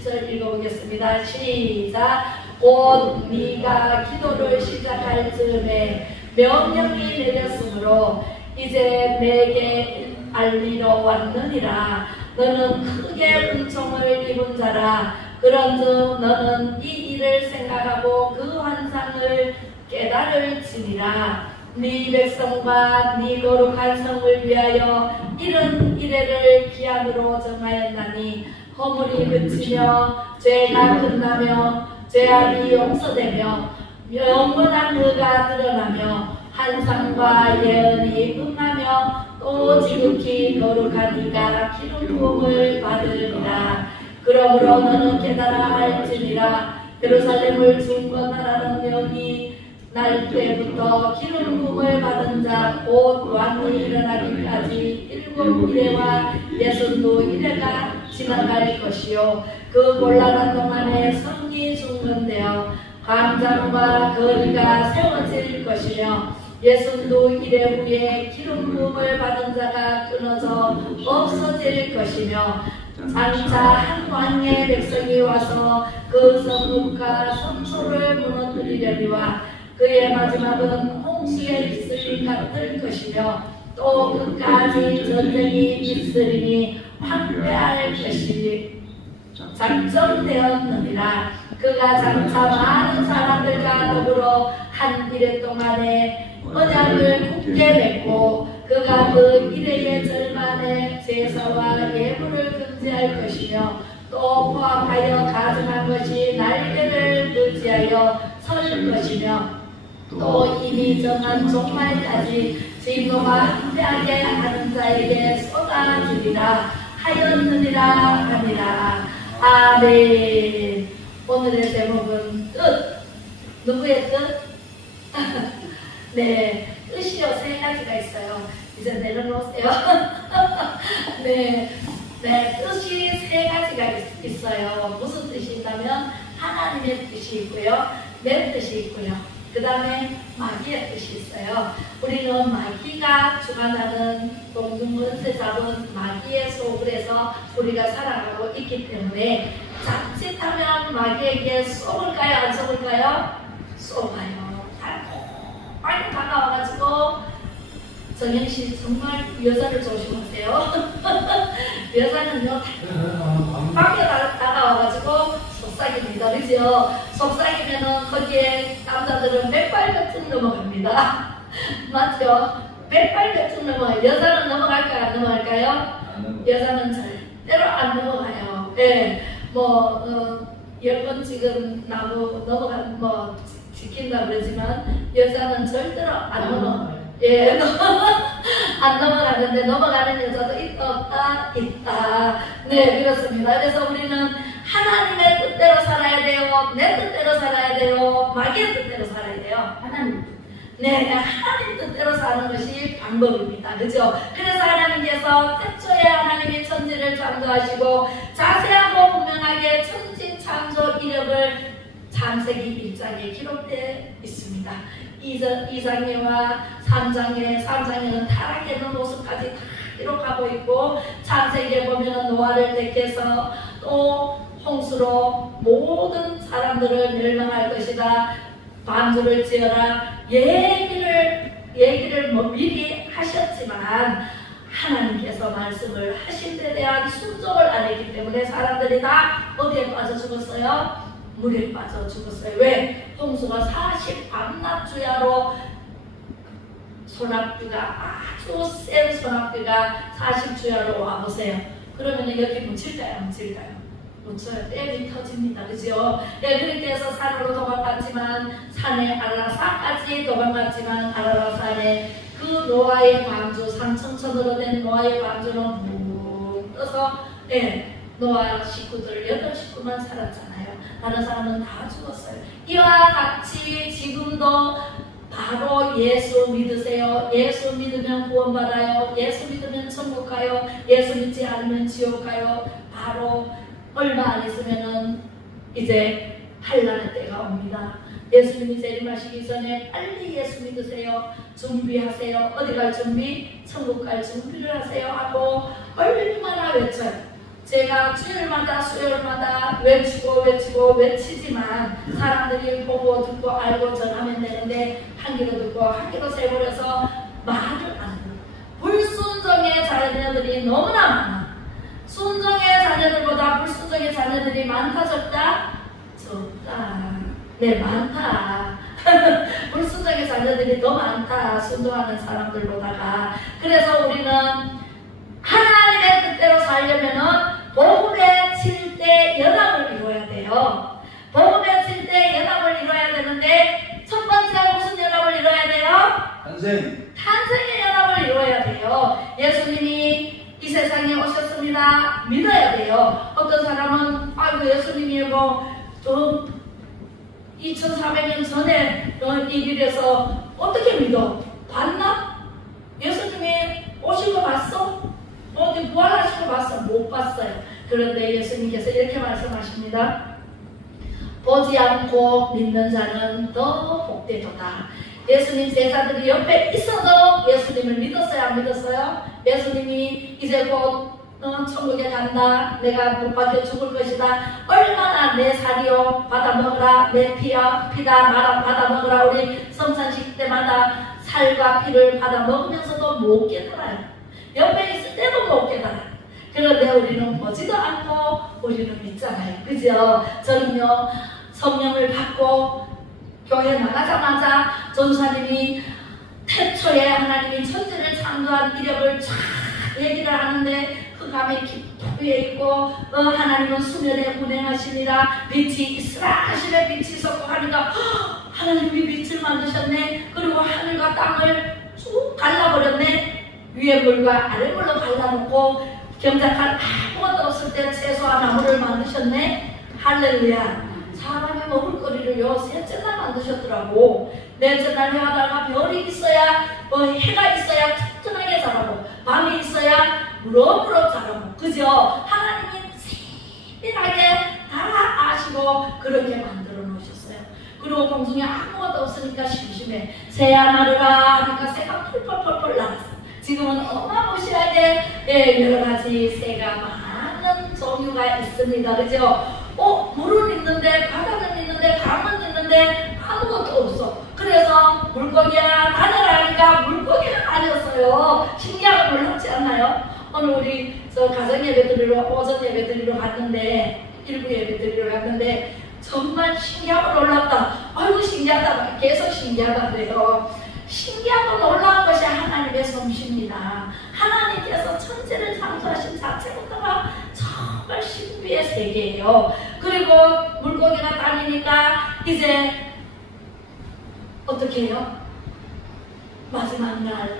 절 읽어보겠습니다. 시작. 곧 네가 기도를 시작할 즈음에 명령이 내렸으므로 이제 내게 알리러 왔느니라. 너는 크게 은총을 입은 자라. 그런즉 너는 이 일을 생각하고 그 환상을 깨달을지니라. 네 백성과 네 거룩한 성을 위하여 이런 이래를 기한으로 정하였나니 허물이 그치며 죄가 끝나며 죄악이 용서되며 영원한 의가 드러나며 환상과 예언이 응하며 또 지극히 거룩한 이가 기름 부음을 받으리라. 그러므로 너는 깨달아 알지니라. 예루살렘을 중건하라는 명이 날 때부터 기름 부음을 받은 자 곧 왕이 일어나기까지 7 이래와 62 이래가 지나갈 것이요 그 곤란한 동안에 성이 중건되어 광장과 거리가 세워질 것이며 62 이래 후에 기름 부음을 받은 자가 끊어져 없어질 것이며 장차 한 왕의 백성이 와서 그 성읍과 성소를 무너뜨리려니와 그의 마지막은 홍수의 입술이 같을 것이며 또 끝까지 전쟁이 있으리니 황폐할 것이 작정되었느니라. 그가 장차 많은 사람들과 더불어 한 이래 동안에 언약을 굳게 맺고 그가 그 이래의 절반의 제사와 예물을 금지할 것이며 또 포함하여 가증한 것이 날개를 의지하여 설 것이며 또 이미 정한 종말까지 증거와 함께하게 하는 자에게 쏟아주리라 하였느니라 하니라. 아멘. 오늘의 제목은 뜻. 누구의 뜻? 네, 뜻이요 3가지가 있어요. 이제 내려놓으세요. 네, 뜻이 3가지가 있어요. 무슨 뜻이 있다면 하나님의 뜻이 있고요, 내 뜻이 있고요, 그 다음에 마귀의 뜻이 있어요. 우리는 마귀가 주관하는 동중문세 잡은 마귀의 속을에서 우리가 살아가고 있기 때문에 자칫하면 마귀에게 속을까요? 안 속을까요? 속아요. 빨리 다가와가지고 정영씨 정말 여자를 조심하세요. 여자는요 밖에 다가와가지고 속삭입니다. 그죠? 속삭이면은 거기에 남자들은 100발몇층 넘어갑니다. 맞죠? 100발몇층 넘어가요. 여자는 넘어갈까요? 안 넘어갈까요? 여자는 절대로 안 넘어가요. 예, 뭐 10번 찍은 나무 지킨다 그러지만 여자는 절대로 안 넘어가요. 예, 안 넘어가는데 넘어가는 여자도 있다 없다? 있다. 네, 그렇습니다. 그래서 우리는 하나님의 뜻대로 살아야 돼요, 내 뜻대로 살아야 돼요, 마귀의 뜻대로 살아야 돼요. 하나님 뜻. 네, 하나님 뜻대로 사는 것이 방법입니다. 그죠? 그래서 하나님께서 태초에 하나님이 천지를 창조하시고 자세하고 분명하게 천지 창조 이력을 창세기 1장에 기록되어 있습니다. 2장에와 3장에는 타락하는 모습까지 다 기록하고 있고, 창세기에 보면 노아를 택해서 또 홍수로 모든 사람들을 멸망할 것이다, 반주를 지어라, 얘기를 미리 하셨지만 하나님께서 말씀을 하신 데 대한 순종을 안 했기 때문에 사람들이 다 어디에 빠져 죽었어요? 물에 빠져 죽었어요. 왜? 홍수가 40 밤낮 주야로 소낙비가 아주 센 소낙비가 40주야로 와보세요. 그러면 여기 묻힐까요? 안 묻힐까요? 묻혀요. 댐이 터집니다. 그죠? 네, 그렇게 해서 산으로 도망갔지만 산에 아라라산까지 도망갔지만 아라라산에 그 노아의 방주, 산청천으로 된 노아의 방주는 뭉 떠서 노아 식구들 8식구만 살았잖아요. 다른 사람은 다 죽었어요. 이와 같이 지금도 바로 예수 믿으세요. 예수 믿으면 구원받아요. 예수 믿으면 천국 가요. 예수 믿지 않으면 지옥 가요. 바로 얼마 안 있으면은 이제 환난의 때가 옵니다. 예수님이 재림하시기 전에 빨리 예수 믿으세요. 준비하세요. 어디 갈 준비? 천국 갈 준비를 하세요 하고 얼마나 외쳐요. 제가 수요일마다 외치지만 사람들이 보고 듣고 알고 전하면 되는데 한 귀로 듣고 한 귀로 세버려서 말을 안 해요. 불순종의 자녀들이 너무나 많아. 순종의 자녀들보다 불순종의 자녀들이 많다 적다? 적다. 네, 많다. 불순종의 자녀들이 더 많다. 순종하는 사람들보다가. 그래서 우리는 하나님의 뜻대로 살려면은 복음의 7대 연합을 이루어야 돼요. 복음의 7대 연합을 이루어야 되는데 첫 번째가 무슨 연합을 이루어야 돼요? 탄생의 연합을 이루어야 돼요. 예수님이 이 세상에 오셨습니다. 믿어야 돼요. 어떤 사람은 아이고 예수님이 뭐 2400년 전에 일이라서 어떻게 믿어? 봤나? 예수님이 오신 거 봤어? 어디 부활하신 거 봤어? 못 봤어요. 그런데 예수님께서 이렇게 말씀하십니다. 보지 않고 믿는 자는 더 복되도다. 예수님 제자들이 옆에 있어도 예수님을 믿었어요? 안 믿었어요? 예수님이 이제 곧 천국에 간다. 내가 못 박혀 죽을 것이다. 얼마나 내 살이요 받아 먹으라. 내 피다 받아 먹으라. 우리 성찬식 때마다 살과 피를 받아 먹으면서도 못 깨달아요. 옆에 있을 때도 못 깨달아요. 그런데 우리는 보지도 않고 우리는 믿잖아요. 그죠? 저는요 성령을 받고 교회 나가자마자 전사님이 태초에 하나님이 천지를 창조한 이력을 쫙 얘기를 하는데 흑암의 위에 있고 하나님은 수면에 운행하시니라. 빛이 있으라 하시며 빛이 있었고 하니까 하나님이 빛을 만드셨네. 그리고 하늘과 땅을 쭉 갈라버렸네. 위에 물과 아래 물로 갈라놓고 경작한 아무것도 없을 때 채소와 나무를 만드셨네. 할렐루야. 사람이 먹을거리를요 셋째 날 만드셨더라고. 넷째 날 해하다가 별이 있어야 해가 있어야 튼튼하게 자라고 밤이 있어야 무럭무럭 자라고. 그죠? 하나님이 세밀하게 다 아시고 그렇게 만들어 놓으셨어요. 그리고 공중에 아무것도 없으니까 심심해. 새야 나르라 하니까 새가 펄펄펄펄 나갔어. 지금은 어마무시하게 여러 가지 새가 많은 종류가 있습니다. 그죠? 물은 있는데 바다는 있는데 강은 있는데 아무것도 없어. 그래서 물고기야 다녀라 하니까 물고기는 아니었어요. 신기하고 놀랍지 않나요? 오늘 우리 가정 예배 드리러 오전 예배 드리러 갔는데 일부 예배 드리러 갔는데 정말 신기하고 놀랍다. 아이고 신기하다. 계속 신기하다고요. 신기하고 놀라운 것이 하나님의 솜씨입니다. 하나님께서 천지를 창조하신 자체부터가 정말 신비의 세계예요. 그리고 물고기가 다니니까 이제 어떻게 해요? 마지막 날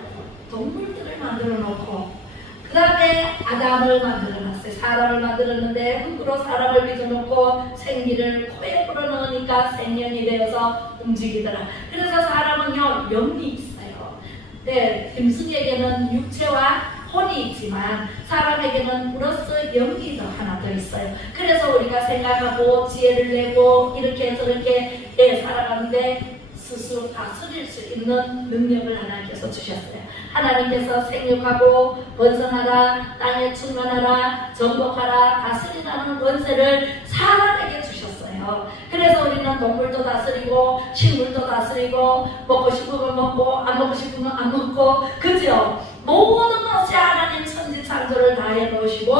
동물들을 만들어 놓고 그 다음에 아담을 만들어 놨어요. 사람을 만들었는데 흙으로 사람을 빚어놓고 생기를 코에 불어넣으니까 생명이 되어서 움직이더라. 그래서 사람은요 영이 있어요. 네, 짐승에게는 육체와 혼이 있지만 사람에게는 플러스 영이 더 하나 더 있어요. 그래서 우리가 생각하고 지혜를 내고 이렇게 저렇게 살아가는데 스스로 다스릴 수 있는 능력을 하나님께서 주셨어요. 하나님께서 생육하고 번성하라, 땅에 충만하라, 정복하라, 다스리라는 권세를 사람에게 주셨어요. 그래서 우리는 동물도 다스리고 식물도 다스리고 먹고 싶으면 먹고 안 먹고 싶으면 안 먹고 그죠? 모든 것이 하나님 천지 창조를 다 해놓으시고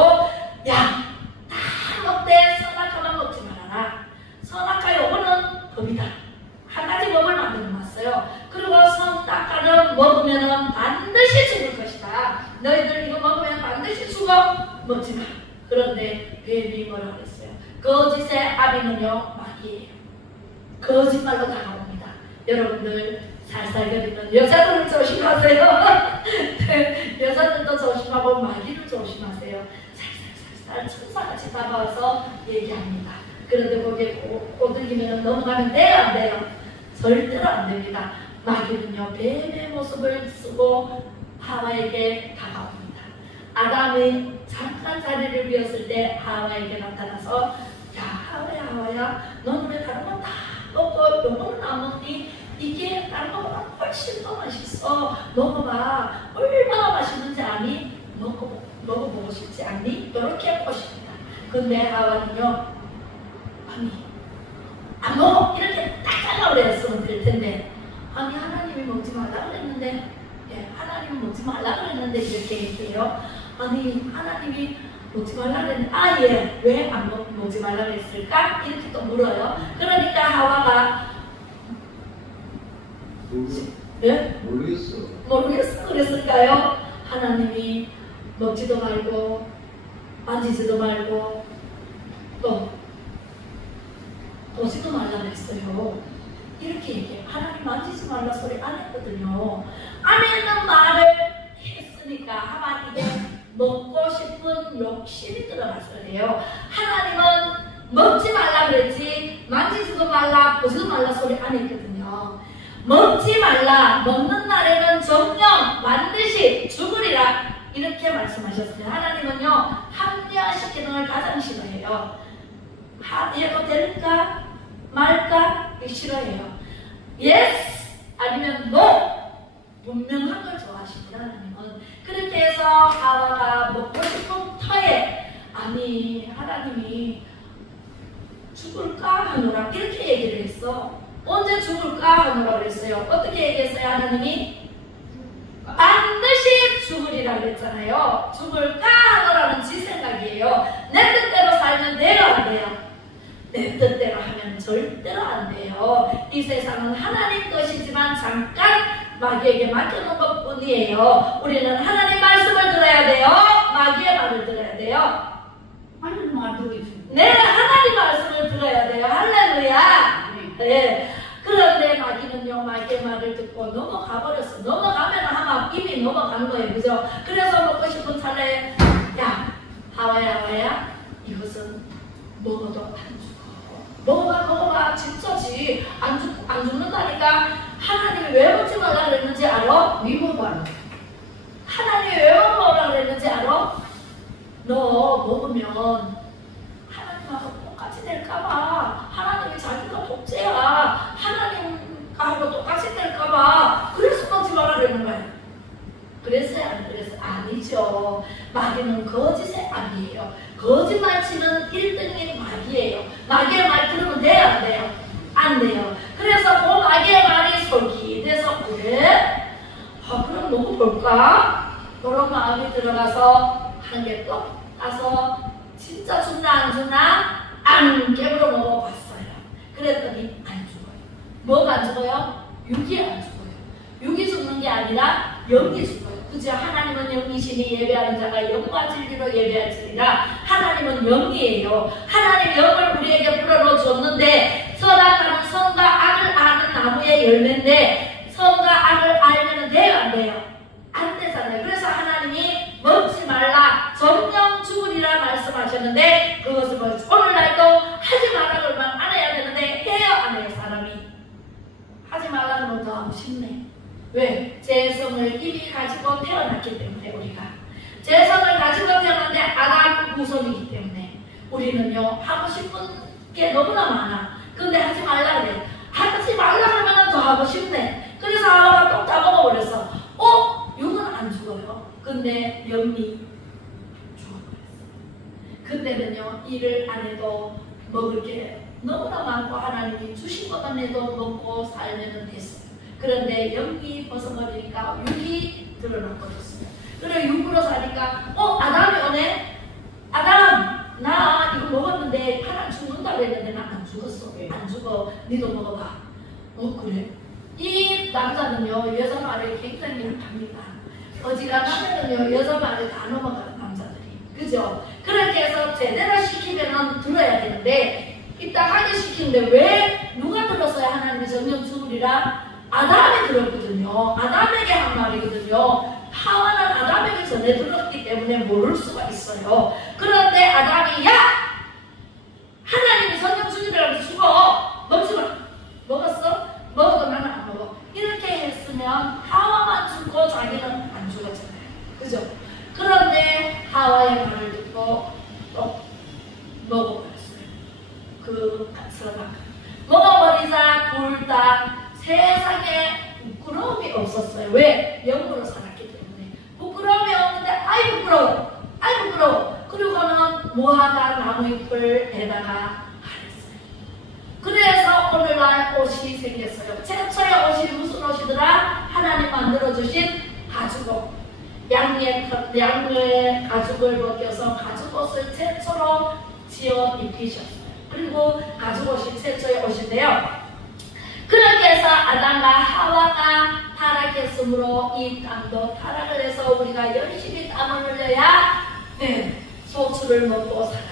야, 다 먹되 선악과만 먹지 말아라. 선악과 요거는 법이다. 한 가지 법을 만들어 놨어요. 그리고 선악과를 먹으면 반드시 죽을 것이다. 너희들 이거 먹으면 반드시 죽어. 먹지 마. 그런데 뱀이 뭐라고 했어요? 거짓의 아비는요 마귀예요. 거짓말로 다가옵니다. 여러분들 살살거리는 여자들은 조심하세요. 여자들도 조심하고 마귀를 조심하세요. 살살 천사같이 다가와서 얘기합니다. 그런데 거기에 꼬들기면 넘어가면 돼요? 안 돼요? 절대로 안 됩니다. 마귀는요 뱀의 모습을 쓰고 하와에게 다가옵니다. 아담이 잠깐 자리를 비웠을 때 하와에게 나타나서 야 하와야 너는 왜 다른 건 다 먹고 요거는 안 먹니? 이게 다른 것보다 훨씬 더 맛있어. 먹어봐. 얼마나 맛있는지 아니? 먹어보고 먹어보고 싶지 않니? 이렇게 꼬십니다. 근데 하와는요, 아니, 안 먹어! 이렇게 딱 잘라 그랬으면 될 텐데, 아니, 하나님이 먹지 말라 그랬는데, 예, 하나님이 먹지 말라 그랬는데, 이렇게 얘기해요. 아니, 하나님이 먹지 말라 그랬는데, 아, 예, 왜 안 먹지 말라 그랬을까? 이렇게 또 물어요. 그러니까 하와가, 예? 모르겠어. 그랬을까요? 하나님이 먹지도 말고, 만지지도 말고, 또, 보지도 말라 그랬어요. 이렇게 얘기해요. 하나님 만지지 말라 소리 안 했거든요. 안 했는 말을 했으니까 하만 이게 먹고 싶은 욕심이 들어갔어야 돼요. 하나님은 먹지 말라 그랬지 만지지도 말라 보지도 말라 소리 안 했거든요. 먹지 말라, 먹는 날에는 정령 반드시 죽으리라 이렇게 말씀하셨어요. 하나님은요 합리화시키는 걸 가장 싫어해요. 해도 될까 말까 싫어해요. Yes 아니면 No 분명한 걸 좋아하십니다. 하나님은 그렇게 해서 하와가 먹고 싶은 터에 아니 하나님이 죽을까 하노라 이렇게 얘기를 했어. 언제 죽을까 하노라 그랬어요. 어떻게 얘기했어요? 하나님이 반드시 죽으리라 그랬잖아요. 죽을까 하노라는 지 생각이에요. 내 뜻대로 살면 돼요 안 돼요? 내 뜻대로 하면 절대로 안 돼요. 이 세상은 하나님 것이지만 잠깐 마귀에게 맡겨놓은 것 뿐이에요. 우리는 하나님 말씀을 들어야 돼요. 마귀의 말을 들어야 돼요. 하나님 말 들으시죠. 네, 하나님 말씀을 들어야 돼요. 할렐루야. 네. 그런데 마귀는요, 마귀의 말을 듣고 넘어가 버렸어. 넘어가면 아마 이미 넘어간 거예요. 그죠? 그래서 먹고 싶은 찰나에, 야, 하와야, 이것은 먹어도 안 죽어. 먹어봐. 진짜지. 안 죽는다니까. 하나님이 왜 먹지 말라 그랬는지 알아? 미워봐. 하나님이 왜 먹으라 그랬는지 알아? 너 먹으면 하나님하고 똑같이 될까봐. 하나님이 자기가 독재야. 하나님하고 똑같이 될까봐. 그래서 먹지 말라 그러는 거야. 그랬어요? 안 그랬어요? 아니죠. 마귀는 거짓의 악이에요. 거짓말 치는 1등인 마귀예요. 마귀의 말 들으면 돼요? 안 돼요? 안 돼요. 그래서 그 마귀의 말이 솔깃해서 그래? 그럼 먹어볼까? 그런 마음이 들어가서 한 개 떡 따서 진짜 죽나 안 죽나? 안 깨물어 먹어봤어요. 그랬더니 안 죽어요. 뭐가 안 죽어요? 육이 안 죽어요. 육이 죽는 게 아니라 영이 죽어요. 그죠? 하나님은 영이시니 예배하는 자가 영과 진리로 예배할지니라. 하나님은 영이에요. 하나님 영을 우리에게 불어넣어 줬는데 선악과는 선과 악을 아는 나무의 열매인데 선과 악을 알면 돼요? 안 돼요? 안 되잖아요. 그래서 하나님이 먹지 말라 정령 죽으리라 말씀하셨는데 그것을 오늘날도 하지 말라 그러면 안 해야 되는데 해요? 안 해요? 사람이 하지 말라는 것도 하고 싶네. 왜? 재성을 이미 가지고 태어났기 때문에 우리가 재성을 가지고 태어났는데 아담 후손이기 때문에 우리는요 하고 싶은 게 너무나 많아. 근데 하지 말라 그래. 하지 말라 그러면 더 하고 싶네. 그래서 하와가 또 다 먹어버렸어. 육은 안 죽어요. 근데 영이 죽어버렸어. 그때는요 일을 안 해도 먹을 게 너무나 많고 하나님이 주신 것만 해도 먹고 살면 됐어요. 그런데 영이 벗어버리니까 육이 드러나버렸어요. 그래 육으로 사니까 아담이 오네? 아담 나 이거 먹었는데 하나 죽는다 그랬는데 나 안 죽었어. 안 죽어. 니도 먹어봐. 그래? 이 남자는요 여자 말을 굉장히 약합니다. 어지간하면은요 여자 말을 다 넘어가는 남자들이. 그죠? 그렇게 해서 제대로 시키면은 들어야 되는데 이따가게 시키는데 왜 누가 들었어요? 하나님이 정령 죽으리라? 아담이 들었거든요. 아담에게 한 말이거든요. 하와는 아담에게 전해 들었기 때문에 모를 수가 있어요. 그런데 아담이 하나님이 성령 죽이라고 죽어. 먹지 마. 먹었어? 먹어도 나는 안 먹어. 이렇게 했으면 하와만 죽고 자기는 안 죽었잖아요. 그죠? 그런데 하와의 말을 듣고 또 먹어버렸어요. 그 선악. 먹어버리자 둘 다 세상에 부끄러움이 없었어요. 왜? 영으로 살았기 때문에. 부끄러움이 없는데 아이 부끄러워. 사육으로 그리고는 무화과 나무잎을에다가 하랬어요. 그래서 오늘날 옷이 생겼어요. 최초의 옷이 무슨 옷이더라? 하나님 만들어주신 가죽옷. 양의 가죽을 벗겨서 가죽옷을 최초로 지어 입히셨어요. 그리고 가죽옷이 최초의 옷인데요. 그렇게 해서 아담과 하와가 타락했으므로 이 땅도 타락을 해서 우리가 열심히 땀을 흘려야 소출을 먹고 살아요.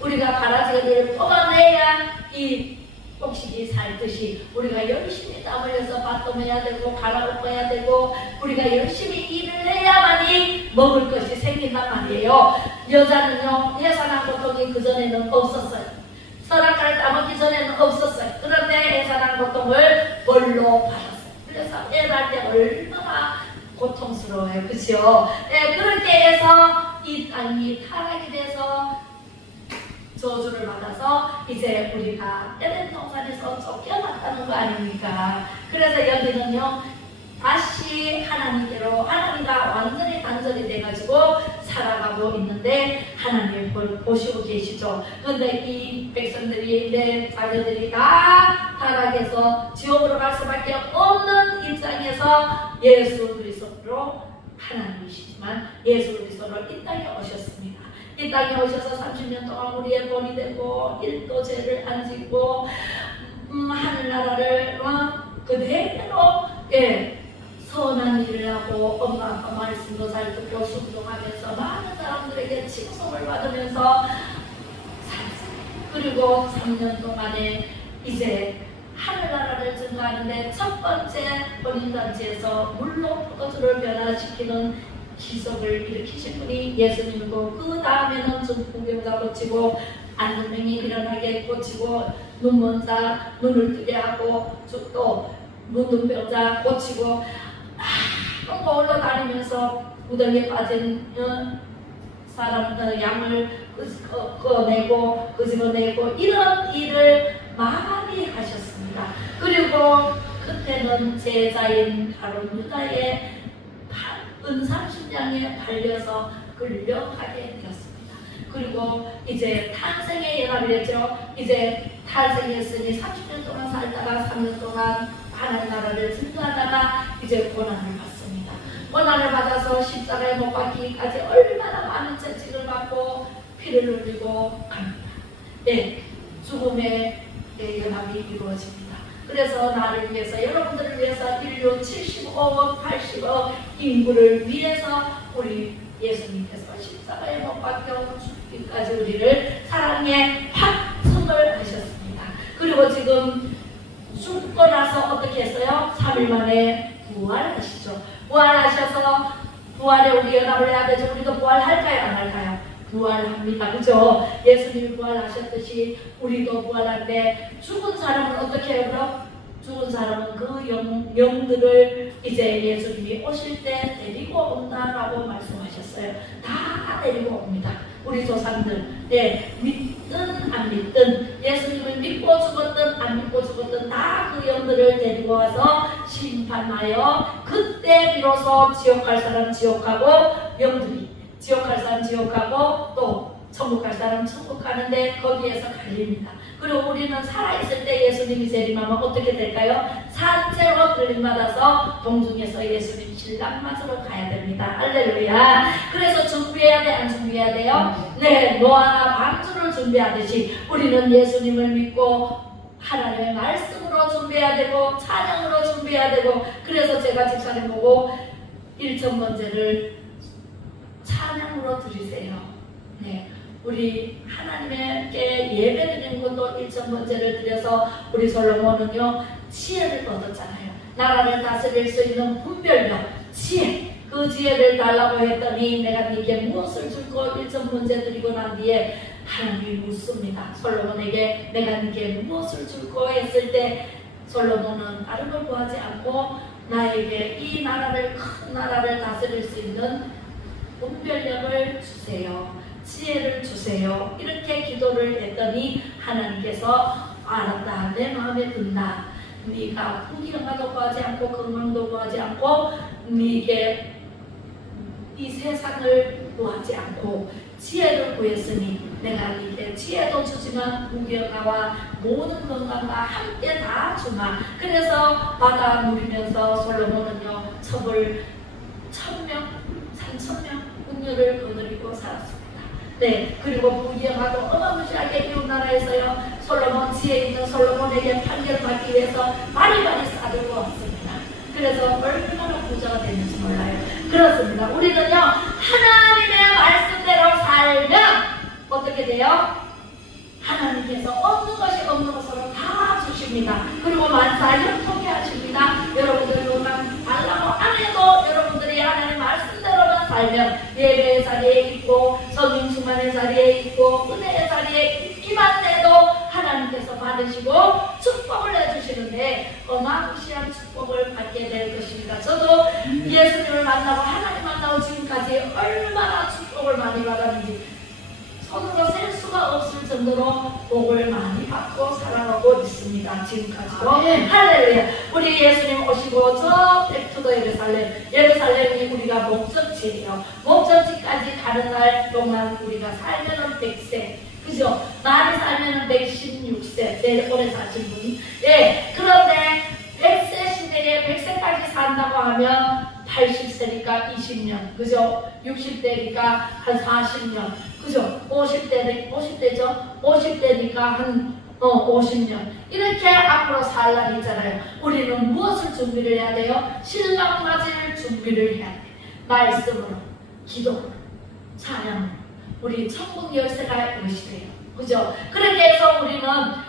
우리가 가라지를 뽑아내야 이 곡식이 살듯이 우리가 열심히 땀을 흘려서 밭도 매야 되고 가락을 꺼야 되고 우리가 열심히 일을 해야만이 먹을 것이 생긴단 말이에요. 여자는요, 해산한 고통이 그전에는 없었어요. 서랍가를 따먹기 전에는 없었어요. 그런데 해산한 고통을 뭘로 받았어요. 그래서 애 낳을 때 얼마나 고통스러워요. 그렇죠? 그렇게 해서 이 땅이 타락이 돼서 저주를 받아서 이제 우리가 에덴 동산에서 쫓겨났다는 거 아닙니까? 그래서 여기는요, 다시 하나님께로, 하나님과 완전히 단절이 돼가지고 살아가고 있는데 하나님 보시고 계시죠. 그런데 이 백성들이, 내 자녀들이 다 타락해서 지옥으로 갈 수밖에 없는 입장에서 예수 그리스도로, 하나님이시지만 예수 그리스도로 이 땅에 오셨습니다. 이 땅에 오셔서 30년 동안 우리의 본이 되고 일도 죄를 안 짓고 하늘나라를 그대로 선한 일을 하고 엄마 아빠 말씀도 잘 듣고 순종하면서 많은 사람들에게 칭송을 받으면서 살았어요. 그리고 3년 동안에 이제 하늘나라를 증거하는데 첫 번째 혼인잔치에서 물로 포도주를 변화시키는 기적을 일으키신 분이 예수님이고, 그 다음에는 중풍병자 고치고 안전병이 일어나게 고치고 눈먼 자 눈을 뜨게 하고 또 문둥병자 고치고 거울로 다니면서 무덤에 빠진 사람 양을 꺼내고 끄집어내고 이런 일을 많이 하셨습니다. 그리고 그때는 제자인 가룟 유다의 은삼순장에 팔려서 끌려가게 되었습니다. 그리고 이제 탄생의 연합이랬죠. 이제 탄생했으니 30년 동안 살다가 3년 동안 하나님 나라를 증거하다가 이제 고난을 받습니다. 고난을 받아서 십자가에 못 박히기까지 얼마나 많은 채찍을 받고 피를 흘리고 갑니다. 죽음의 연합이 이루어집니다. 그래서 나를 위해서, 여러분들을 위해서 인류 75억, 80억 인구를 위해서 우리 예수님께서 십자가에 못 박혀 죽기까지 우리를 사랑의 확증을 하셨습니다. 그리고 지금 죽고 나서 어떻게 했어요? 3일 만에 부활하시죠. 부활하셔서 부활에 우리 연합을 해야 되죠. 우리도 부활할까요? 안 할까요? 부활합니다. 그죠? 예수님이 부활하셨듯이 우리도 부활한데, 죽은 사람은 어떻게 해요? 그럼? 죽은 사람은 그 영들을 이제 예수님이 오실 때 데리고 온다라고 말씀하셨어요. 다 데리고 옵니다. 우리 조상들. 믿든 안 믿든, 예수님을 믿고 죽었든 안 믿고 죽었든 다 그 영들을 데리고 와서 심판하여, 그때 비로소 지옥 갈 사람 지옥하고, 영들이 지옥 갈 사람 지옥하고 또 천국 갈 사람 천국 가는데 거기에서 갈립니다. 그리고 우리는 살아있을 때 예수님이 재림하면 어떻게 될까요? 산채로 들림받아서 동중에서 예수님 신랑 맞으러 가야 됩니다. 할렐루야. 그래서 준비해야 돼, 안 준비해야 돼요? 네, 노아가 방주를 준비하듯이 우리는 예수님을 믿고 하나님의 말씀으로 준비해야 되고 찬양으로 준비해야 되고, 그래서 제가 집사님 보고 1,000번째를 찬양으로 드리세요. 네, 우리 하나님께 예배드리는 것도 1,000번째를 드려서 우리 솔로몬은요 지혜를 얻었잖아요. 나라를 다스릴 수 있는 분별력, 지혜, 그 지혜를 달라고 했더니 내가 네게 무엇을 줄거 1,000번째 드리고 난 뒤에 하나님이 묻습니다. 솔로몬에게 내가 네게 무엇을 줄거 했을 때 솔로몬은 다른 걸 구하지 않고 나에게 이 나라를, 큰 나라를 다스릴 수 있는 분별력을 주세요. 지혜를 주세요. 이렇게 기도를 했더니 하나님께서 알았다. 내 마음에 든다. 네가 풍기영화도 구하지 않고 건강도 구하지 않고 네게 이 세상을 구하지 않고 지혜를 구했으니 내가 네게 지혜도 주지만 무경화와 모든 건강과 함께 다 주마. 그래서 바다 누리면서 솔로몬은요 첩을 1000명, 3000명 국녀를 거느리고 살았습니다. 네, 그리고 무경화도 어마무시하게 이웃 나라에서요 솔로몬 지혜 있는 솔로몬에게 판결받기 위해서 바리바리 싸들고 왔습니다. 그래서 얼마나 부자가 됐는지 몰라요. 그렇습니다. 우리는요 하나님의 말씀대로 살면 어떻게 돼요? 하나님께서 없는 것이 없는 것으로 다 주십니다. 그리고 만사 형통케 하십니다. 여러분들 요강 달라고 안 해도 여러분들이 하나님 말씀대로만 살면 예배의 자리에 있고 성령 충만의 자리에 있고 은혜의 자리에 있기만 해도 하나님께서 받으시고 축복을 해주시는데 어마무시한 축복을 받게 될 것입니다. 저도 예수님을 만나고 하나님 만나고 지금까지 얼마나 축복을 많이 받았는지 손으로 셀 수가 없을 정도로 복을 많이 받고 살아가고 있습니다. 지금까지도. 할렐루야. 우리 예수님 오시고 저 백투더 예루살렘이 우리가 목적지예요. 목적지까지 가는 날 동안 우리가 살면은 100세. 그죠? 많이 살면은 116세. 제일 오래 사신 분이. 예. 그런데 100세 시대에 100세까지 산다고 하면 80세니까 20년. 그죠? 60대니까 한 40년. 그죠? 50대죠? 50대니까 한 50년. 이렇게 앞으로 살 날이 있잖아요. 우리는 무엇을 준비를 해야 돼요? 신랑 맞을 준비를 해야 돼요. 말씀으로, 기도로, 찬양으로. 우리 천국 열쇠가 이것이래요. 그죠? 그렇게 해서 우리는 하나님의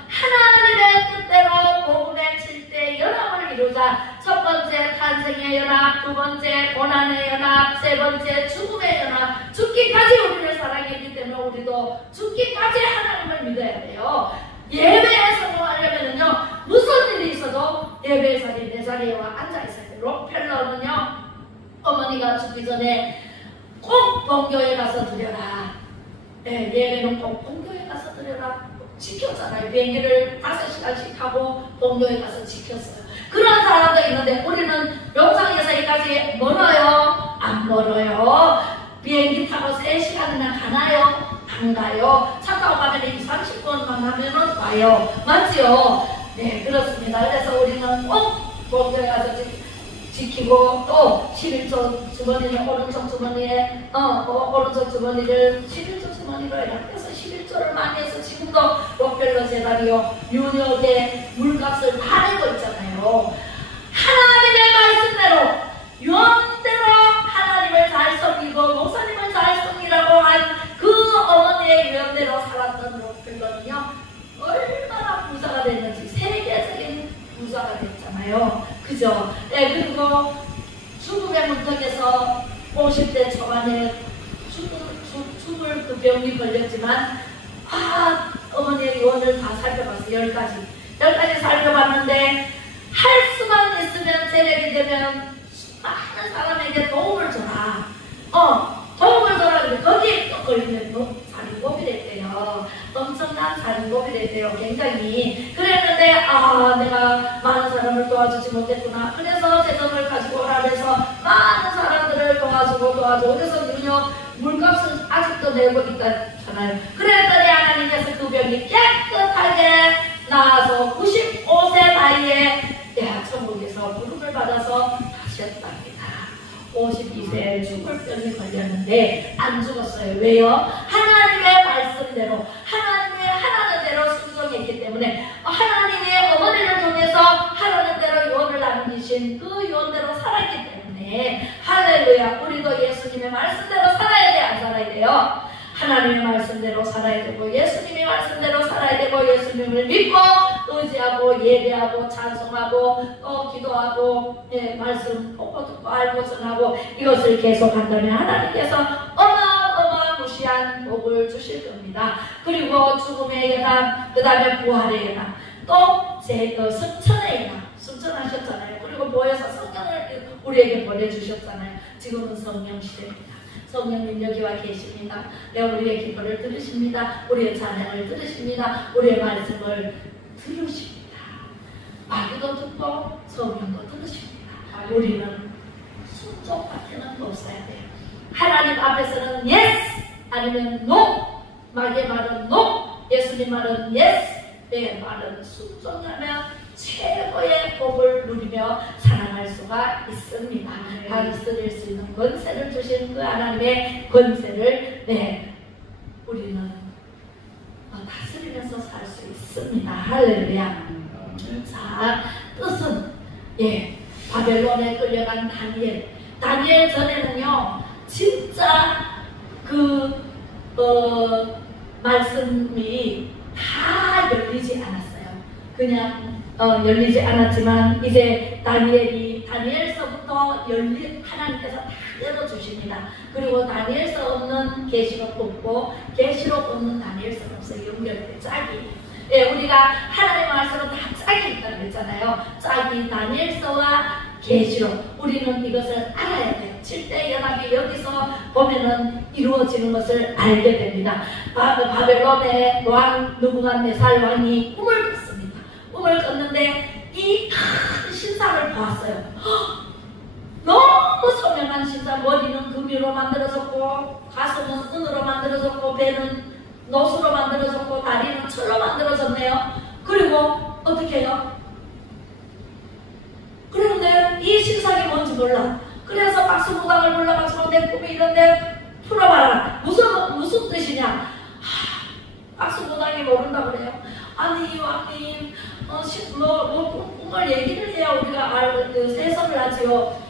뜻대로 복음의 7대 연합을 이루자. 첫 번째 탄생의 연합, 두 번째 고난의 연합, 세 번째 죽음의 연합. 죽기까지 우리를 사랑했기 때문에 우리도 죽기까지 하나님을 믿어야 돼요. 예배에 성공하려면요 무슨 일이 있어도 예배 자리 내 자리에 와 앉아 있어야 돼요. 록펠러는요 어머니가 죽기 전에 꼭 본교에 가서 드려라. 네, 예배는 꼭 본교에 가서 드려라. 지켰잖아요. 비행기를 5시간씩 타고 본교에 가서 지켰어요. 그런 사람도 있는데 우리는 영상에서 여기까지 멀어요? 안 멀어요. 비행기 타고 3시간이나 가나요? 안 가요. 차 타고 가면 30분만 하면 와요. 맞지요? 네, 그렇습니다. 그래서 우리는 꼭 본교에 가서 지키고 또 11조 주머니를 오른쪽 주머니에 오른쪽 주머니를 11조 주머니로 해서 11조를 많이 해서 지금도 록펠러 재단이요 유력의 물값을 다 내고 있잖아요. 하나님의 말씀대로 유언대로 하나님을 잘 섬기고 목사님을 잘 섬기라고 한 그 어머니의 유언대로 살았던 록펠러는요 얼마나 부자가 됐는지 세계적인 부자가 됐잖아요. 그죠? 네, 그리고 죽음의 문턱에서 50대 초반에 죽을 그 병이 걸렸지만 어머니의 유언을 다 살펴봤어요. 10가지 살펴봤는데 할 수만 있으면 세력이 되면 많은 사람에게 도움을 줘라. 도움을 줘라. 근데 거기에 또 걸리면 살인범이 됐대요. 엄청난 살인범이 됐대요. 굉장히. 그랬는데 내가 많은 사람을 도와주지 못했구나. 그래서 재정을 가지고 오라 해서 많은 사람들을 도와주고 그래서 유력 물값을 아직도 내고 있다잖아요. 그랬더니 하나님께서 그 병이 깨끗하게 나아서 95세 나이에 천국에서 부름을 받아서 하셨답니다. 52세에 죽을 병이 걸렸는데 안 죽었어요. 왜요? 하나님의 말씀대로 하나님의 하라는 대로 순종했기 때문에 하나님의 어머니를 통해서 하라는 대로 유언을 남기신 그 유언대로 살았기 때문에 할렐루야. 우리도 예수님의 말씀대로 살아야 돼? 안 살아야 돼요? 하나님의 말씀대로 살아야 되고 예수님의 말씀대로 살아야 되고 예수님을 믿고 의지하고 예배하고 찬송하고 또 기도하고 말씀 보고 듣고 알고 전하고 이것을 계속한다면 하나님께서 어마어마무시한 복을 주실 겁니다. 그리고 죽음의 연합, 그 다음에 부활의 연합, 또 승천의 연합, 승천하셨잖아요. 그리고 모여서 성령을 우리에게 보내주셨잖아요. 지금은 성령 시대입니다. 성령님 여기와 계십니다. 우리의 기도를 들으십니다. 우리의 찬양을 들으십니다. 우리의 말씀을 들으십니다. 마귀도 듣고 성령도 들으십니다. 우리는 순종밖에는 없어야 돼요. 하나님 앞에서는 yes 아니면 no, 마귀의 말은 no, 예수님 말은 yes, 내 말은 순종하면 최고의 복을 누리며 살아갈 수가 있습니다. 다스릴 수 있는 권세를 주신 그 하나님의 권세를 우리는 다스리면서 살 수 있습니다. 할렐루야. 자, 뜻은 바벨론에 끌려간 다니엘 전에는요 진짜 말씀이 다 열리지 않았어요. 그냥 열리지 않았지만 이제 다니엘서부터 하나님께서 다 열어주십니다. 그리고 다니엘서 없는 계시록 없고 계시록 없는 다니엘서가 없어요. 연결돼 짝이. 우리가 하나님 말씀은 다 짝이 있다고 했잖아요. 짝이 다니엘서와 계시록. 우리는 이것을 알아야 돼요. 7대 연합이 여기서 보면은 이루어지는 것을 알게 됩니다. 바벨론의 왕 느부갓네살 왕이 꿈을 꿨습니다. 꿈을 꿨는데 이 큰 신상을 보았어요. 너무 선명한 신상. 머리는 금으로 만들어졌고 가슴은 은으로 만들어졌고 배는 노수로 만들어졌고 다리는 철로 만들어졌네요. 그리고 어떻게 해요? 그런데 이 신상이 뭔지 몰라. 그래서 박수무당을 불러가지고 내 꿈이 이런데 풀어봐라. 무슨 뜻이냐? 박수무당이 모른다 그래요. 아니 왕님 꿈을 얘기를 해야 우리가 세석을 하지요.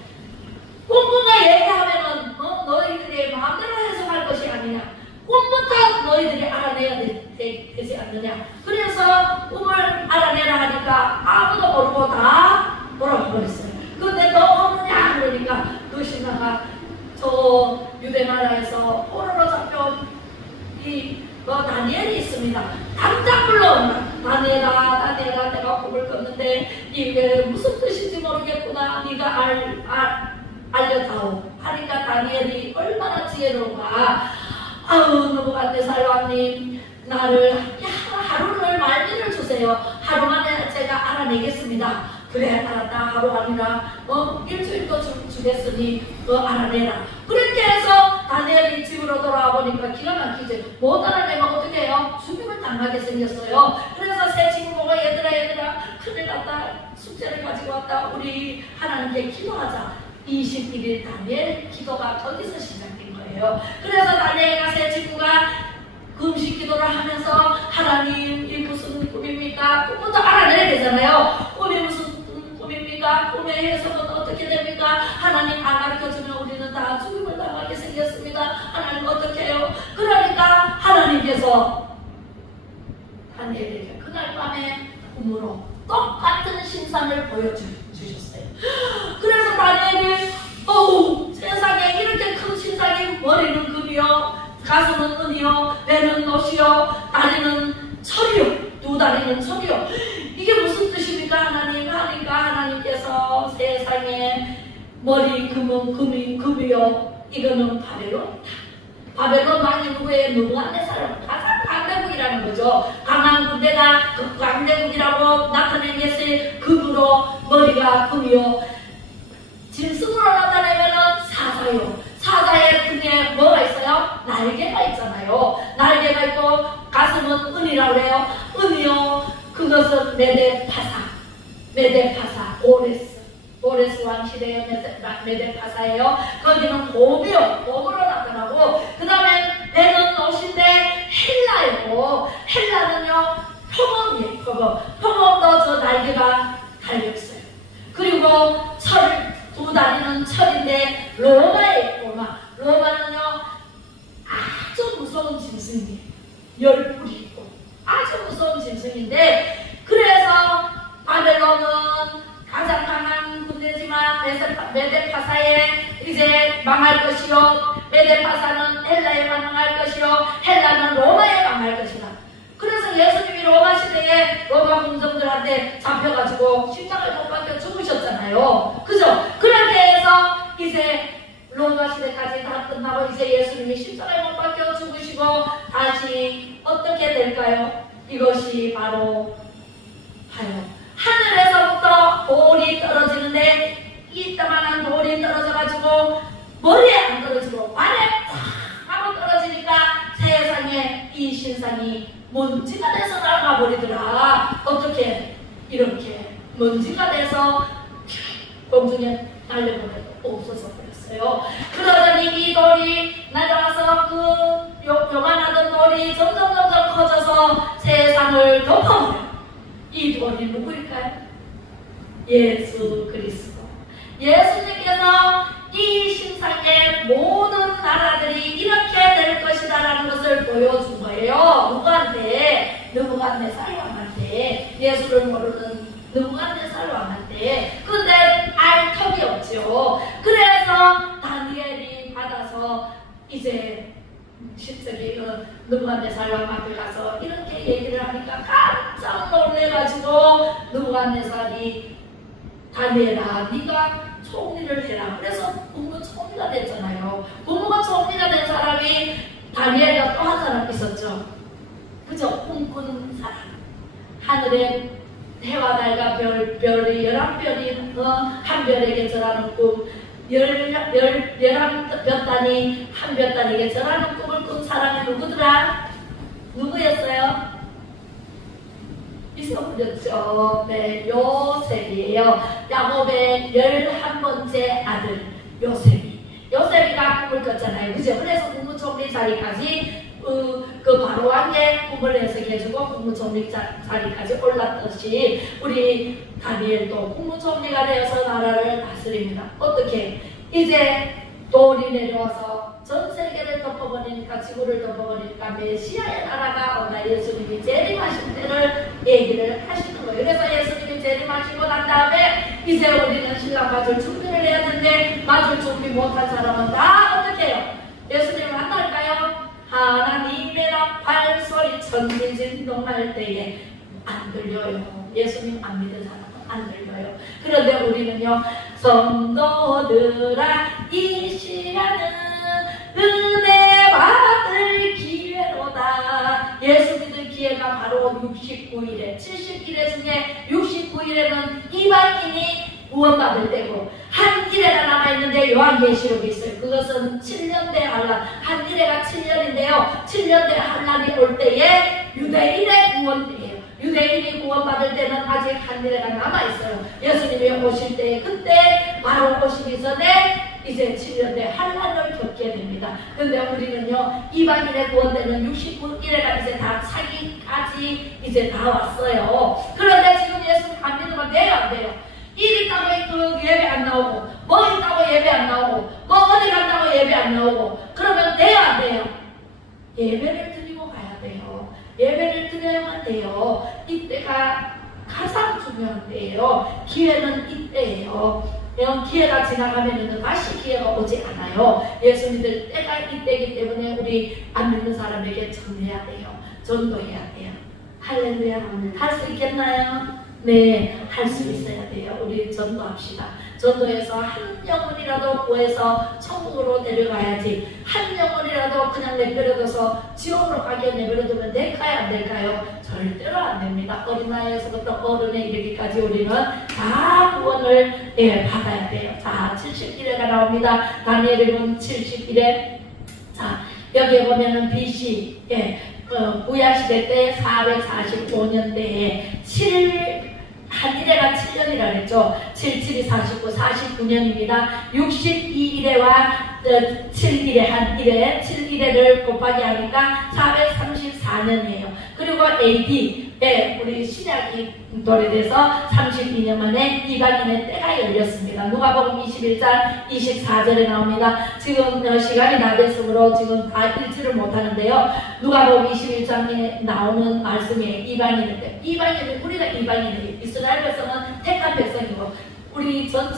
꿈을 얘기하면은 너희들이 마음대로 해석할 것이 아니냐. 꿈부터 너희들이 알아내야 되지 않느냐. 그래서 꿈을 알아내라 하니까 아무도 모르고 다 돌아버렸어요. 근데 너 없느냐 그러니까 그 신하가 저 유대 나라에서 포로로 잡혀온 다니엘이 있습니다. 당장 불러온다. 다니엘아 내가 꿈을 꿨는데 이게 무슨 뜻인지 모르겠구나. 네가 알려다오 하니까 다니엘이 얼마나 지혜로운가. 아우 느부갓네살 왕님 나를 하루를 말미를 주세요. 하루 만에 제가 알아내겠습니다. 그래 알았다. 하루 아니라 일주일도 주겠으니 알아내라. 그렇게 해서 다니엘이 집으로 돌아와 보니까 기가 막히지. 못 알아내면 어떻게 해요? 죽임을 당하게 생겼어요. 그래서 새 친구가 얘들아 큰일 났다. 숙제를 가지고 왔다. 우리 하나님께 기도하자. 21일 다니엘 기도가 거기서 시작된 거예요. 그래서 다니엘과 새 친구가 금식 기도를 하면서 하나님 이 무슨 꿈입니까? 꿈부터 알아내야 되잖아요. 꿈이 무슨 꿈입니까? 꿈의 해석은 어떻게 됩니까? 하나님 안 가르쳐주면 우리는 다 죽음을 당하게 생겼습니다. 하나님 어떻게 해요? 그러니까 하나님께서 다니엘에게 그날 밤에 꿈으로 똑같은 신상을 보여주셨어요. 그래서 다니엘이 세상에 이렇게 큰 신상이 머리는 금이요 가슴은 은이요 배는 노시요 다리는 철이요 두 다리는 철이요. 이게 무슨 뜻입니까 하나님? 하니까 하나님께서 세상에 머리 금은 금이요 이거는 바벨론 왕이 누구예요? 느부갓네살 가장 강대국이라는 거죠. 강한 군대가 강대국이라고 나타낸 것이 금으로 머리가 금이요. 짐승으로 나타내면은 사자요. 사자의 등에 뭐가 있어요? 날개가 있잖아요. 날개가 있고 가슴은 은이라고 해요. 은이요. 그것은 메데파사 오레스 왕시대의 메데파사예요. 거기는 곰으로 나타나고 그 다음에 배는 옷인데 헬라이고 헬라는요 표범이에요. 표범도 저 날개가 달려있어요. 그리고 두 다리는 철인데 로마의 로마는요 아주 무서운 짐승이에요. 열불이 있고 아주 무서운 짐승인데 그래서 바벨론은 가장 강한 군대지만 메데파사에 이제 망할 것이요 메데파사는 헬라에 망할 것이요 헬라는 로마에 망할 것이다. 그래서 예수님이 로마 시대에 로마 군정들한테 잡혀가지고 십자가에 못 박혀 죽으셨잖아요. 그죠? 그렇게 해서 이제 로마 시대까지 다 끝나고 이제 예수님이 십자가에 못 박혀 죽으시고 다시 어떻게 될까요? 이것이 바로 하늘에서부터 돌이 떨어지는데 이따만한 돌이 떨어져가지고 머리에 안 떨어지고 발에 세상이 먼지가 돼서 날아가 버리더라. 어떻게 이렇게 먼지가 돼서 공중에 날려보내도 없어져 버렸어요. 그러더니 이 돌이 날아와서 그 요만하던 돌이 점점 커져서 세상을 덮어버려요. 이 돌이 누구일까요? 예수 그리스도. 예수님께서 이 신상의 모든 나라들이 이렇게 될 것이다라는 것을 보여준 거예요. 누구한테? 느부갓네살 왕한테. 예수를 모르는 느부갓네살 왕한테. 근데 알 턱이 없죠. 그래서 다니엘이 받아서 이제 저기 느부갓네살 왕 앞에 가서 이렇게 얘기를 하니까 깜짝 놀래가지고 느부갓네살이 다니엘아, 네가 총리를 해라. 그래서 국무총리가 됐잖아요. 국무총리가 된 사람이 다니엘과 또 한 사람 있었죠. 그죠? 꿈꾸는 사람. 하늘에 해와 달과 별이 11별이 한 별에게 절하는 꿈, 11단이 한 별단에게 절하는 꿈을 꾼 사람이 누구더라? 누구였어요? 있어버렸죠. 네, 요셉이에요. 야곱의 11번째 아들 요셉이가 꿈을 꿨잖아요. 그죠? 그래서 국무총리 자리까지 그 바로 왕의 꿈을 해석해주고 국무총리 자리까지 올랐듯이 우리 다니엘도 국무총리가 되어서 나라를 다스립니다. 어떻게? 이제 돌이 내려와서 전 세계를 덮어버리니까, 지구를 덮어버리니까 메시아의 나라가 온다. 예수님이 재림하실 때를 얘기를 하시는 거예요. 그래서 예수님이 재림하시고 난 다음에 이제 우리는 신랑 맞을 준비를 해야 되는데 맞을 준비 못한 사람은 다 어떻게 해요? 예수님을 만날까요? 하나님의 나팔소리 천지진동할 때에 안 들려요. 예수님 안 믿은 사람은 안 들려요. 그런데 우리는요, 성도들아 이 시간은 은혜 받을 기회로다. 예수 믿을 기회가 바로 69일에 70일에 중에 69일에는 이방인이 구원받을 때고, 한 일회가 남아있는데 요한계시록이 있어요. 그것은 7년대 한란, 한 일회가 7년인데요 7년대 한란이 올 때에 유대인의 구원이에요. 유대인이 구원받을 때는 아직 한 일회가 남아있어요. 예수님이 오실 때에 그때 바로 오시기 전에 이제 7년대 한란을 겪게 됩니다. 근데 우리는요, 이방인의 구원되는 69일에가 이제 다 차기까지 이제 다 왔어요. 그런데 지금 예수님 안 믿으면 돼요, 안 돼요? 일 있다고 그 예배 안 나오고, 뭐 있다고 예배 안 나오고, 뭐 어디 간다고 예배 안 나오고, 그러면 돼요, 안 돼요? 예배를 드리고 가야 돼요. 예배를 드려야만 돼요. 이때가 가장 중요한 때예요. 기회는 이때예요. 이런 기회가 지나가면 다시 기회가 오지 않아요. 예수 믿을 때가 이때이기 때문에 우리 안 믿는 사람에게 전해야 돼요. 전도해야 돼요. 할렐루야. 할 수 있겠나요? 네, 할 수 있어야 돼요. 우리 전도합시다. 전도해서 한 영혼이라도 구해서 천국으로 데려가야지, 한 영혼이라도 그냥 내버려둬서 지옥으로 가게 내버려두면 될까요? 안 될까요? 절대로 안 됩니다. 어린 나이에서부터 어른에 이르기까지 우리는 다 구원을 받아야 돼요. 자, 70일에가 나옵니다. 다니엘은 70일에, 자, 여기에 보면은 BC, 구약시대 때 445년대에 한 일회가 7년이라 그랬죠. 77이 49, 49년입니다. 62일회와 7일회 한 일회, 7일회를 곱하기 하니까 434년이에요. 그리고 AD, 우리 신약이 도래돼서 32년 만에 이방인의 때가 열렸습니다. 누가복음 21장 24절에 나옵니다. 지금 시간이 나됐으므로 지금 다 읽지를 못하는데요. 누가복음 21장에 나오는 말씀에 이방인의 때, 이방인은 우리가 이방인이에요. 이스라엘 백성은 택한 백성이고, 우리 전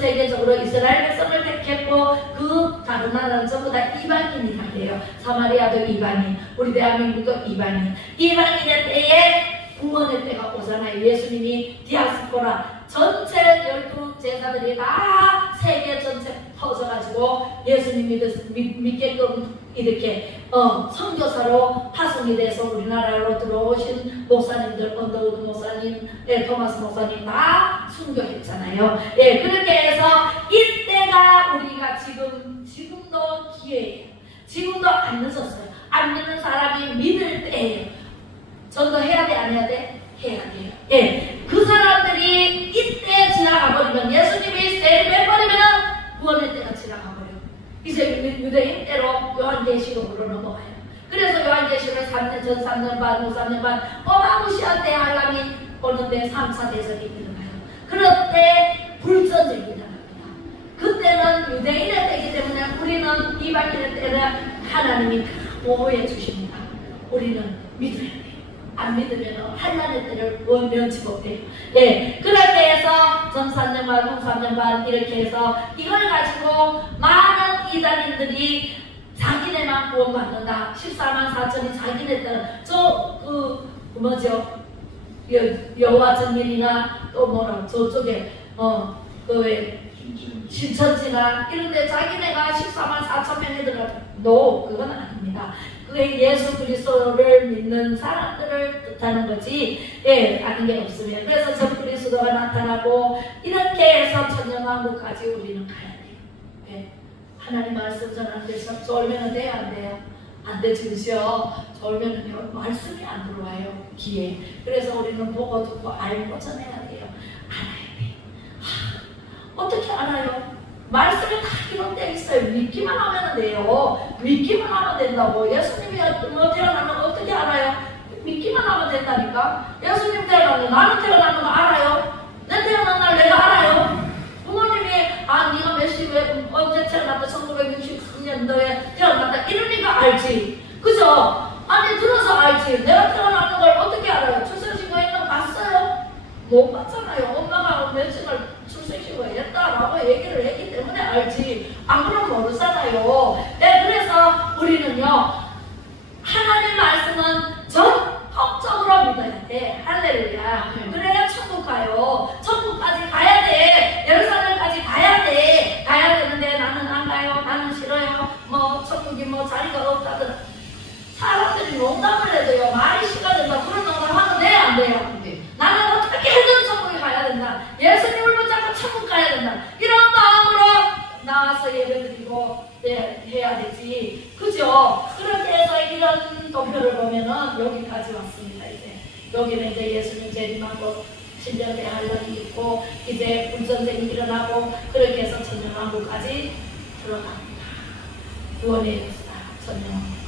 세계적으로 이스라엘 백성을 택했고, 그 다른 나라는 전부 다 이방인이라요. 사마리아도 이방인, 우리 대한민국도 이방인. 이방인의 때에 구원의 때가 오잖아요. 예수님이 디아스포라 전체 12제자들이 다 세계 전체 퍼져가지고 예수님 믿게끔 이렇게 선교사로 파송이 돼서 우리나라로 들어오신 목사님들, 언더우드 목사님, 토마스 목사님 다 순교했잖아요. 그렇게 해서 이때가 우리가 지금도 기회예요. 지금도 안 늦었어요. 안 믿는 사람이 믿을 때예요. 전도해야 돼, 안 해야 돼? 해야 돼요. 예, 그 사람들이 이때 지나가버리면, 예수님이 세례해버리면 구원의 때가 지나가버려요. 이제 유대인 때로 요한계시록으로 넘어가요. 그래서 요한계시록 3년 전 3년 반, 후 3년 반 어마무시한 대환란이 오는데 3차 대전이 일어나요. 그럴 때 불전쟁이 일어납니다. 그때는 유대인의 때이기 때문에 우리는 이방인의 때는 하나님이 보호해 주십니다. 우리는 믿어야 돼요. 안 믿으면 환란의 때를 면치 못해요. 예, 그렇게 해서 전 3년 반, 후 3년 반 이렇게 해서 이걸 가지고 많은 이단인들이 자기네만 구원받는다. 14만 4천이 자기네 때는 뭐죠? 여호와 증인이나 또 뭐라 저쪽에 그 왜 신천지나 이런데 자기네가 14만 4천 명이 들어도 그건 아닙니다. 그게 예수 그리스도를 믿는 사람들을 뜻하는 거지, 예, 아는 게 없으면. 그래서 전 그리스도가 나타나고 이렇게 해서 천년왕국까지 우리는 가야 돼요. 예. 하나님 말씀 전하는데 졸면은 돼요, 안 돼요? 안 되지, 그죠? 졸면은요, 말씀이 안 들어와요, 귀에. 그래서 우리는 보고 듣고 알고 전해야 돼요. 알아야 돼요. 어떻게 알아요? 말씀이 다 기록되어 있어요. 믿기만 하면 돼요. 믿기만 하면 된다고. 예수님이 뭐 태어나면 어떻게 알아요? 믿기만 하면 된다니까. 예수님 태어나면 나는 태어나는 거 알아요? 내 태어난 날 내가 알아요? 부모님이 네가 몇 시 언제 태어났다 1963년도에 태어났다 이러니까 알지. 그죠? 아니 들어서 알지. 내가 태어나는 걸 어떻게 알아요? 출생신고에 있는 거 봤어요? 못 봤잖아요. 엄마가 며칠을 출생신고에 했다라고 얘기를 했기 때문에 알지. 안 그러면 모르잖아요. 네, 그래서 우리는요, 하나님 말씀은 적극적으로 믿어야 돼. 할렐루야. 그래야 천국 가요. 천국까지 가야 돼. 예루살렘까지 가야 돼. 가야 되는데 나는 안 가요. 나는 싫어요. 뭐 천국이 뭐 자리가 없다든. 사람들이 농담을 해도요, 말이 씨가 된다. 그런 농담 하면 돼요, 안 돼요? 나는 어떻게 해든 천국에 가야 된다. 예수님을 붙잡고 천국 가야 된다. 이런 마음으로 나와서 예배드리고 해야 되지. 그죠? 그렇게 해서 이런 도표를 보면은 여기까지 왔습니다. 이제 여기는 이제 예수님 재림하고 신령대 한란이 있고 이제 불전쟁이 일어나고 그렇게 해서 천년왕국까지 들어갑니다. 구원의 역사 천년왕국.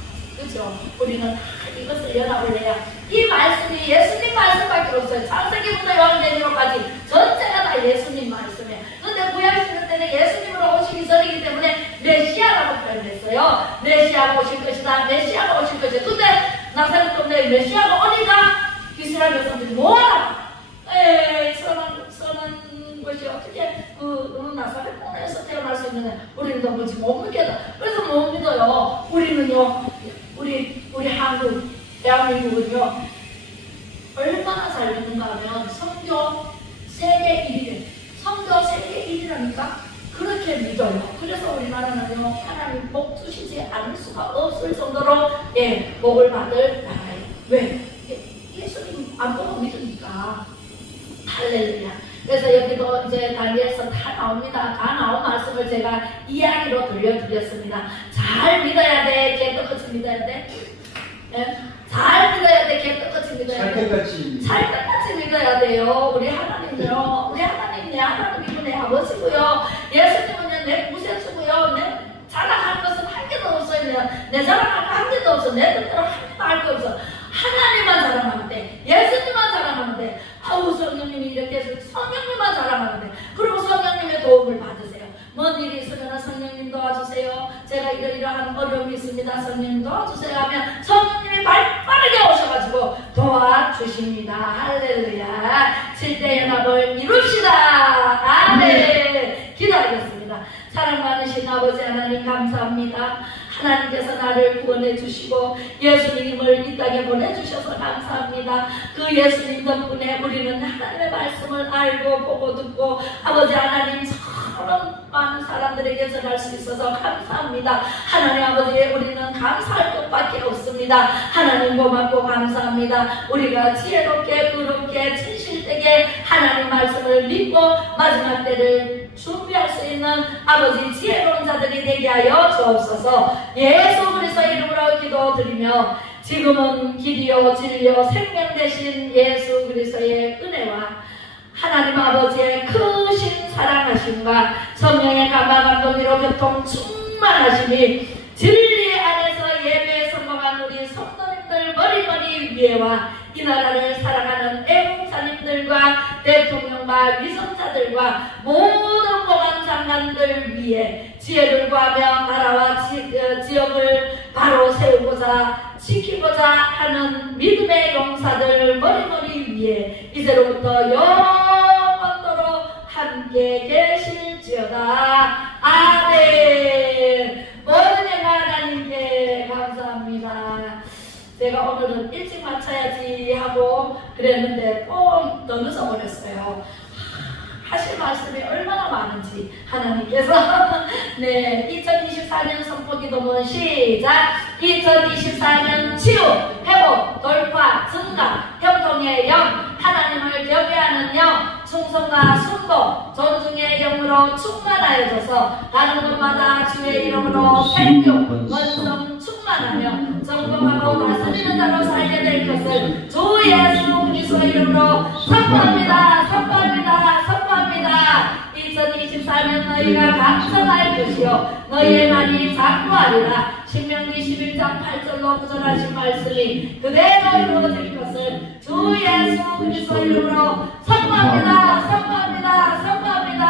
그죠? 우리는 이것을 연합을 해야 이 말씀이 예수님 말씀밖에 없어요. 창세기부터 요한계시록까지 전체가 다 예수님 말씀이에요. 그런데 구약시대 때는 예수님으로 오시기 전이기 때문에 메시아라고 표현했어요. 메시아가 오실 것이다. 메시아가 오실 것이다. 근데 나사렛 동네에 메시아가 오니까 이스라엘 백성들이 뭐하라? 선한 것이 어떻게 나사렛 동네에서 태어날 수 있느냐? 우리는 너무 지금 못 믿겠다. 그래서 못 믿어요. 우리는요, 우리 한국, 대한민국은요, 얼마나 잘 믿는가 하면 성교 세계 1위래. 성교 세계 1위라니까 그렇게 믿어요. 그래서 우리나라는요, 하나님 복 주시지 않을 수가 없을 정도로 복을 받을 나라예요. 왜? 예수님 안 보고 믿으니까. 할렐루야. 그래서 여기도 이제 다니엘서 다 나옵니다. 다 나온 말씀을 제가 이야기로 들려드렸습니다. 잘 믿어야 돼. 개떡같이 믿어야 돼. 네? 잘 믿어야 돼. 개떡같이 믿어야 돼. 찰떡같이 믿어야 돼요. 우리 하나님요. 우리 하나님, 내 하나님이고 내 아버지고요. 예수님은 내 구세주고요. 내 자랑할 것은 한 개도 없어요. 내 자랑할 거 한 개도 없어. 내 뜻대로 한 개도 할 거 없어. 하나님만 자랑하면 돼. 예수님만 자랑하면 돼. 아우 성령님이 이렇게 해서 성령님만 자랑하면 돼. 그리고 성령님의 도움을 받으세요. 뭔 일이 있으면 성령님 도와주세요. 제가 이러이러한 어려움이 있습니다. 성령님 도와주세요 하면 성령님이 발빠르게 오셔가지고 도와주십니다. 할렐루야. 7대 연합을 이룹시다. 아멘. 기도하겠습니다. 사랑 많으신 아버지 하나님 감사합니다. 하나님께서 나를 구원해 주시고 예수님을 이 땅에 보내주셔서 감사합니다. 그 예수님 덕분에 우리는 하나님의 말씀을 알고 보고 듣고 아버지 하나님 저런 많은 사람들에게 전할 수 있어서 감사합니다. 하나님 아버지 우리는 감사할 것밖에 없습니다. 하나님 고맙고 감사합니다. 우리가 지혜롭게 의롭게 진실되게 하나님 말씀을 믿고 마지막 때를 준비할 수 있는 아버지 지혜로운 자들이 되게 하여 주옵소서. 예수 그리스도의 이름으로 기도드리며 지금은 길이요 진리요 생명 되신 예수 그리스도의 은혜와 하나님 아버지의 크신 사랑하심과 성령의 감화감동으로 교통 충만하심이 진리 안에서 예배에 성공한 우리 성도님들 머리머리 위에와 이 나라를 사랑하는 애국자님들과 대통령과 위선자들과 모든 공안 장관들 위에 지혜를 구하며 나라와 지역을 바로 세우고자 지키고자 하는 믿음의 용사들 머리머리 위에 이제로부터 영원토록 함께 계실지어다. 아멘. 모든 영광 하나님께 감사합니다. 제가 오늘은 일찍 마쳐야지 하고 그랬는데 꼭 더 늦어버렸어요. 하실 말씀이 얼마나 많은지 하나님께서 네, 2024년 선포기도문 시작. 2024년 치유, 회복, 돌파, 증가, 협동의 영, 하나님을 경외하는 영, 충성과 순도, 존중의 영으로 충만하여져서 다른 곳마다 주의 이름으로 생육, 원성 충만하며 정복하고 다스리는 자로 살게 될 것을 주 예수 그리스도의 이름으로 선포합니다. 선포합니다. 선포합니다. 2024년 너희가 강성할 것이요 너희의 말이 장구하리라. 신명기 11장 8절로 구절하신 말씀이 그대로 이루어질 것을 주 예수 그리스도의 이름으로 선포합니다. 선포합니다. 선포합니다.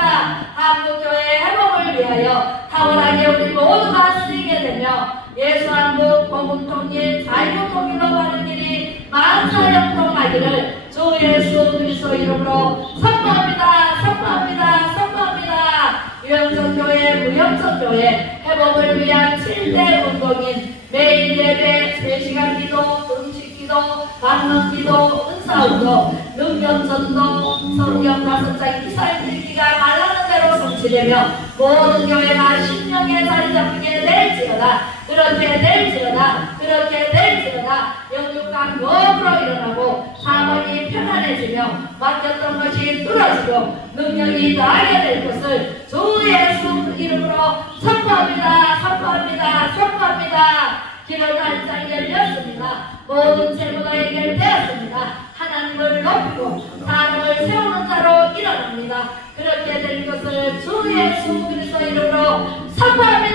한국교회의 회복을 위하여 탁월하게 우리 모두가 쓰이게 되며 예수한국 복음통일 자유통일로 가는 길이 만사형통하기를 주 예수 그리스도 이름으로 선포합니다. 선포합니다. 선포합니다. 유영전교회 무영전교회 회복을 위한 7대 운동인 매일 예배 3시간 기도 음식기도 방언기도 은사운동 능력전도 성경 5장 이사야 읽기가 말라는 대로 성취되며 모든 교회가 신령에 자리 잡히게 될지어다. 그렇게 될지어다. 그렇게 될지어다. 영육간 거업으로 일어나고 사망이 편안해지며 막혔던 것이 뚫어지고 능력이 더하게 될 것을 주 예수 이름으로 선포합니다. 선포합니다. 선포합니다. 기도 단장 열렸습니다. 모든 제보가 해결되었습니다. 하나님을 높이고 사람을 세우는 자로 일어납니다. 그렇게 될 것을 주 예수 그리스도 이름으로 선포합니다.